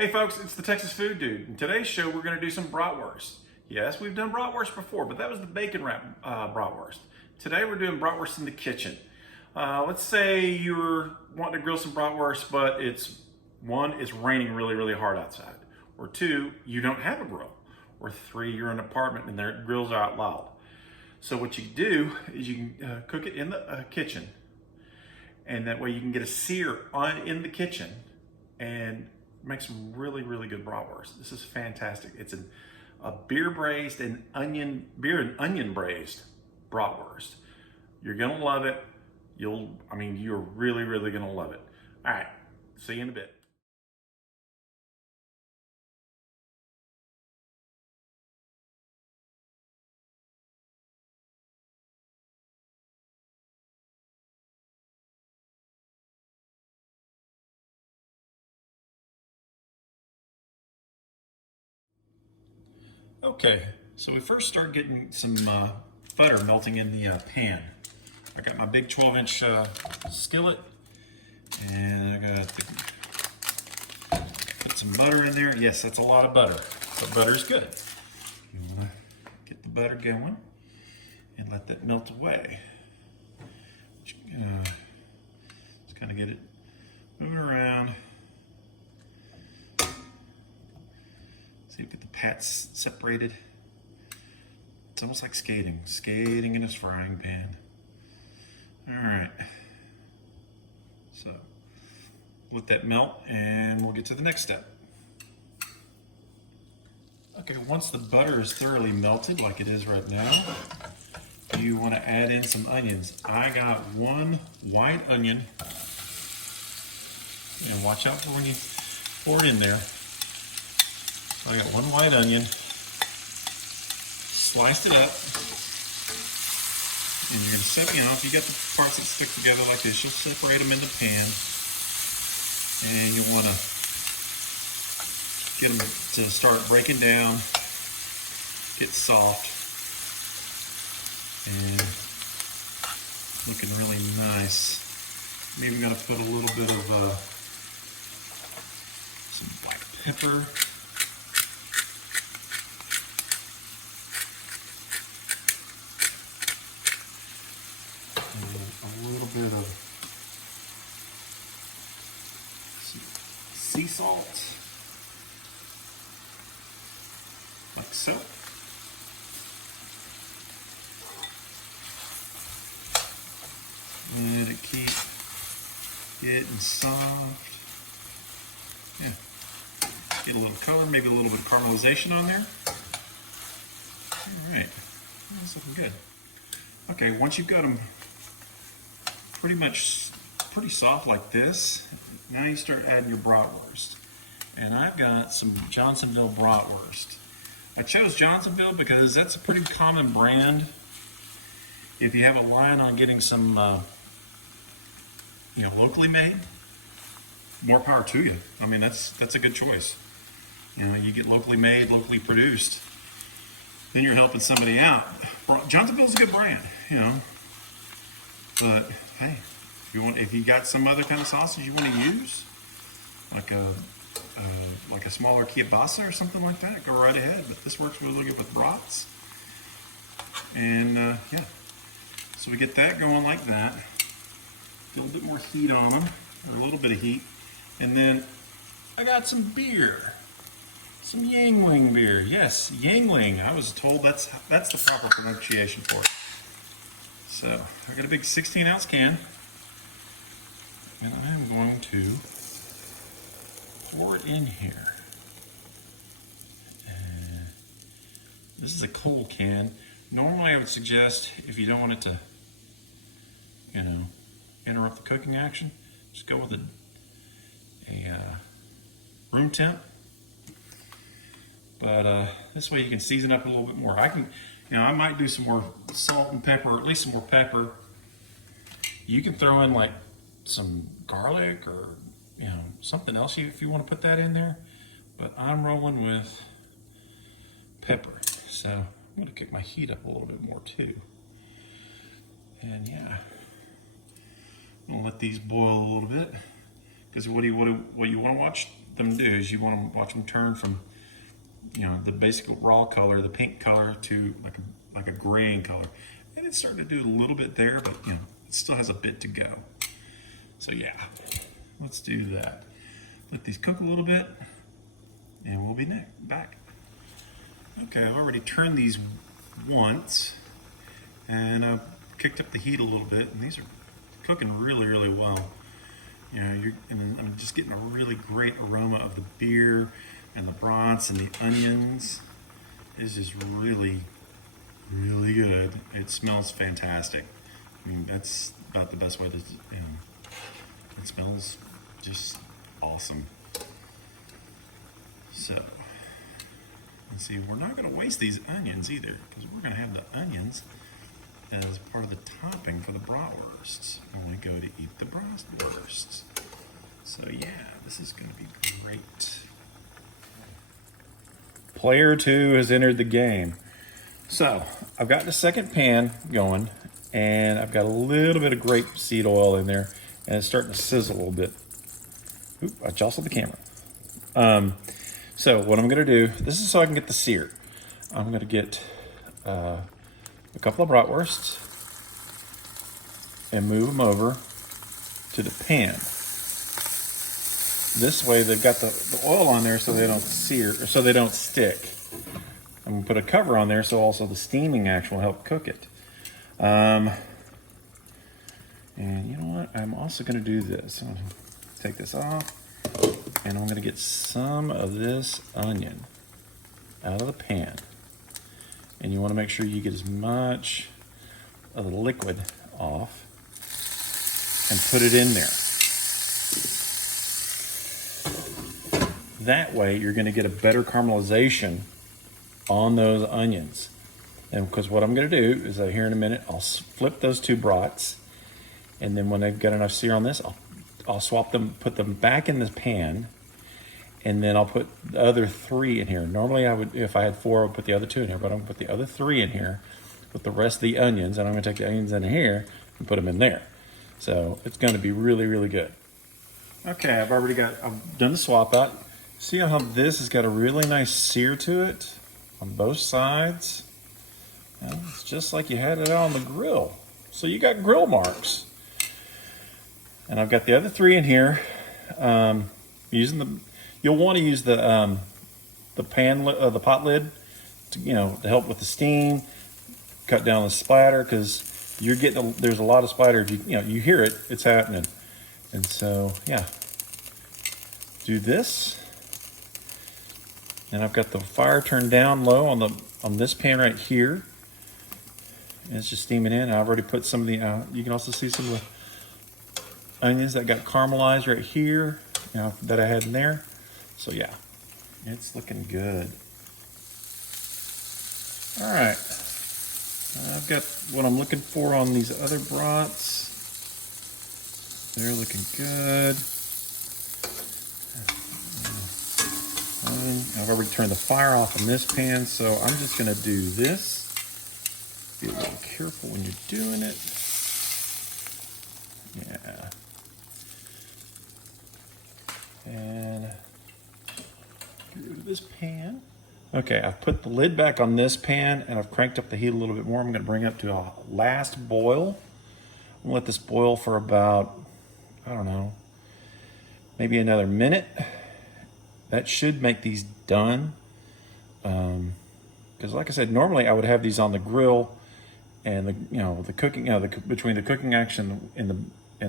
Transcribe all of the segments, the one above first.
Hey folks, it's the Texas Food Dude. In today's show, we're going to do some bratwurst. Yes, we've done bratwurst before, but that was the bacon wrap bratwurst. Today we're doing bratwurst in the kitchen. Let's say you're wanting to grill some bratwurst, but it's raining really, really hard outside. Or two, you don't have a grill. Or three, you're in an apartment and their grills are out loud. So what you do is you can cook it in the kitchen, and that way you can get a sear in the kitchen and make some really, really good bratwurst. This is fantastic. It's a beer and onion braised bratwurst. You're gonna love it. You're really, really gonna love it. All right, see you in a bit. Okay, so we first start getting some butter melting in the pan. I got my big 12-inch skillet, and I got to put some butter in there. Yes, that's a lot of butter, but butter's good. You want to get the butter going and let that melt away. Just kind of get it moving around. See, get the pats separated. It's almost like skating in a frying pan. All right, so let that melt and we'll get to the next step. Okay, once the butter is thoroughly melted like it is right now, you want to add in some onions. I got one white onion, and watch out for when you pour it in there. So I got one white onion, sliced it up, and you're going to if you got the parts that stick together like this, you'll separate them in the pan, and you want to get them to start breaking down, get soft, and looking really nice. I'm even going to put a little bit of some black pepper. A little bit of sea salt, like so. Let it keep getting soft. Yeah. Get a little color, maybe a little bit of caramelization on there. All right, that's looking good. Okay, once you've got them pretty soft like this, now you start adding your bratwurst. And I've got some Johnsonville bratwurst. I chose Johnsonville because that's a pretty common brand. If you have a line on getting some, locally made, more power to you. I mean, that's a good choice. You get locally made, locally produced, then you're helping somebody out. Johnsonville's a good brand, but hey, if you got some other kind of sausage you want to use, like a smaller kielbasa or something like that, go right ahead. But this works really good with brats. And yeah, so we get that going like that. Get a little bit more heat on them, or a little bit of heat, and then I got some beer. Some Yuengling beer. Yes, Yuengling. I was told that's the proper pronunciation for it. So I got a big 16-ounce can, and I am going to pour it in here. And this is a cold can. Normally I would suggest, if you don't want it to, interrupt the cooking action, just go with a room temp. But this way you can season up a little bit more. I might do some more salt and pepper, or at least some more pepper. You can throw in like some garlic or something else if you want to put that in there. But I'm rolling with pepper. So I'm going to kick my heat up a little bit more too. And yeah, I'm going to let these boil a little bit, because what you want to watch them do is you want to watch them turn from, you know, the basic raw color, the pink color, to like a graying color. And it's starting to do a little bit there, but you know, it still has a bit to go. So yeah, let's do that. Let these cook a little bit, and we'll be back. Okay, I've already turned these once, and I've kicked up the heat a little bit, and these are cooking really, really well. You know, and I'm just getting a really great aroma of the beer and the brats and the onions. It's just really, really good. It smells fantastic. I mean, that's about the best way to, you know, it smells just awesome. So, let's see, we're not gonna waste these onions either, because we're gonna have the onions as part of the topping for the bratwursts when we go to eat the bratwursts. So yeah, this is gonna be great. Player 2 has entered the game. So I've got the second pan going, and I've got a little bit of grapeseed oil in there, and it's starting to sizzle a little bit. Oop, I jostled the camera. So what I'm gonna do, this is so I can get the sear. I'm gonna get a couple of bratwursts and move them over to the pan. This way they've got the oil on there so they don't sear, or so they don't stick. I'm gonna put a cover on there so also the steaming action will help cook it. And you know what? I'm also gonna do this. I'm gonna take this off, and I'm gonna get some of this onion out of the pan. And you wanna make sure you get as much of the liquid off and put it in there. That way you're gonna get a better caramelization on those onions. And because what I'm gonna do is here in a minute, I'll flip those two brats, and then when they've got enough sear on this, I'll swap them, put them back in the pan, and then I'll put the other 3 in here. Normally I would, if I had 4, I would put the other 2 in here, but I'm gonna put the other 3 in here with the rest of the onions, and I'm gonna take the onions in here and put them in there. So it's gonna be really, really good. Okay, I've done the swap out. See how this has got a really nice sear to it on both sides? Well, it's just like you had it on the grill. So you got grill marks. And I've got the other 3 in here. You'll want to use the pot lid to, you know, to help with the steam, cut down the splatter, because you're getting there's a lot of splatter. If you hear it, it's happening. And so yeah, do this. And I've got the fire turned down low on this pan right here. And it's just steaming in. I've already put some of the, you can also see some of the onions that got caramelized right here, you know, that I had in there. So yeah, it's looking good. All right, I've got what I'm looking for on these other brats. They're looking good. I've already turned the fire off on this pan, so I'm just gonna do this. Be a little careful when you're doing it. Yeah. And get rid of this pan. Okay, I've put the lid back on this pan, and I've cranked up the heat a little bit more. I'm gonna bring it up to a last boil. I'm gonna let this boil for about, I don't know, maybe another minute. That should make these done. Because like I said, normally I would have these on the grill, and the cooking, between the cooking action in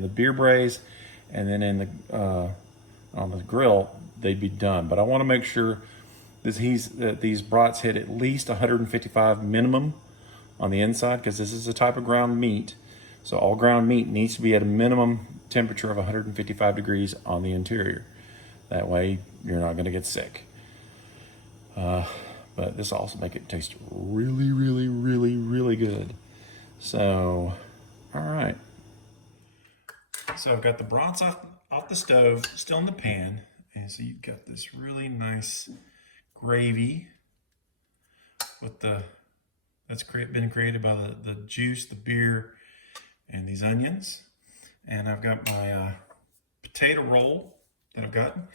the beer braise, and then in the on the grill, they'd be done. But I want to make sure that these brats hit at least 155 minimum on the inside, because this is a type of ground meat. So all ground meat needs to be at a minimum temperature of 155 degrees on the interior. That way you're not going to get sick. But this will also make it taste really, really, really, really good. So, all right. So I've got the brats off the stove, still in the pan. And so you've got this really nice gravy with that's been created by the juice, the beer, and these onions. And I've got my potato roll that I've gotten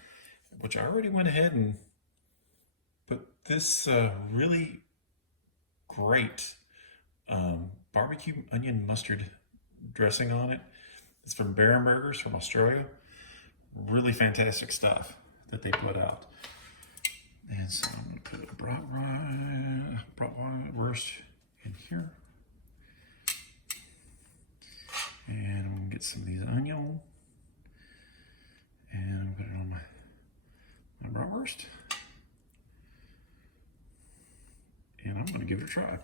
which I already went ahead and put this really great barbecue onion mustard dressing on it. It's from Burgers from Australia. Really fantastic stuff that they put out. And so I'm going to put a bratwurst in here. And I'm going to get some of these onion. And I'm going to put it on my bratwurst. And I'm going to give it a try.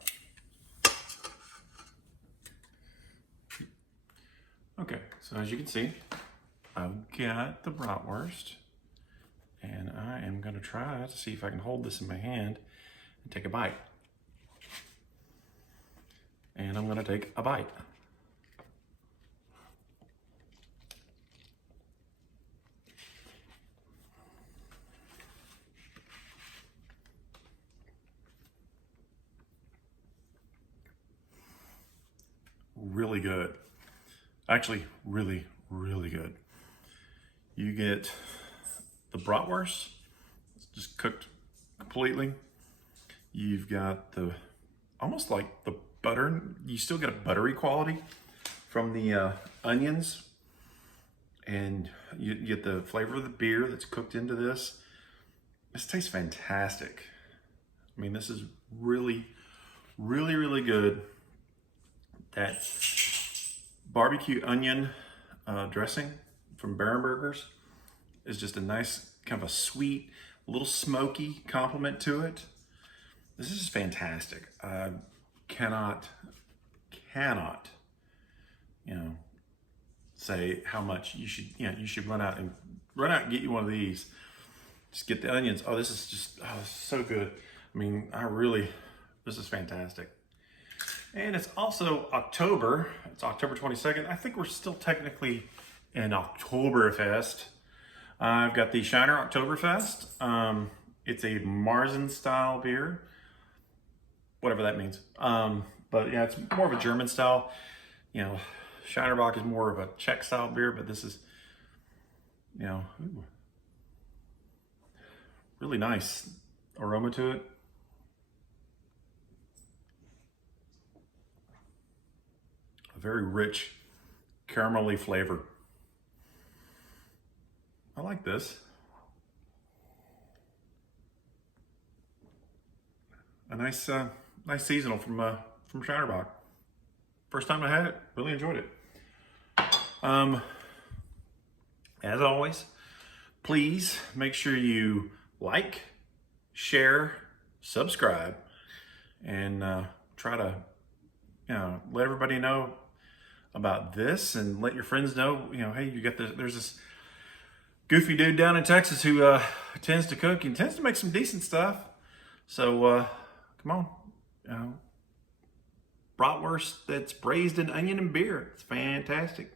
Okay, so as you can see, I've got the bratwurst, and I am going to try to see if I can hold this in my hand and take a bite. And I'm going to take a bite. Really good. Actually, really, really good. You get the bratwurst, it's just cooked completely. You've got the, almost like the butter, you still get a buttery quality from the onions, and you get the flavor of the beer that's cooked into this. This tastes fantastic. I mean, this is really, really, really good. That barbecue onion dressing from Burgers is just a nice, kind of a sweet, little smoky complement to it. This is fantastic. I cannot, say how much you should, you should run out and get you one of these. Just get the onions. Oh, this is just, so good. I mean, this is fantastic. And it's also October. It's October 22nd. I think we're still technically in Oktoberfest. I've got the Shiner Oktoberfest. It's a Marzen style beer, whatever that means. But yeah, it's more of a German style. Shinerbach is more of a Czech style beer, but this is, really nice aroma to it. A very rich, caramelly flavor. I like this. A nice seasonal from Shinerbach. First time I had it, really enjoyed it. As always, please make sure you like, share, subscribe, and try to let everybody know about this, and let your friends know, hey, you got this. There's this goofy dude down in Texas who tends to cook and tends to make some decent stuff. So come on, bratwurst that's braised in onion and beer. It's fantastic.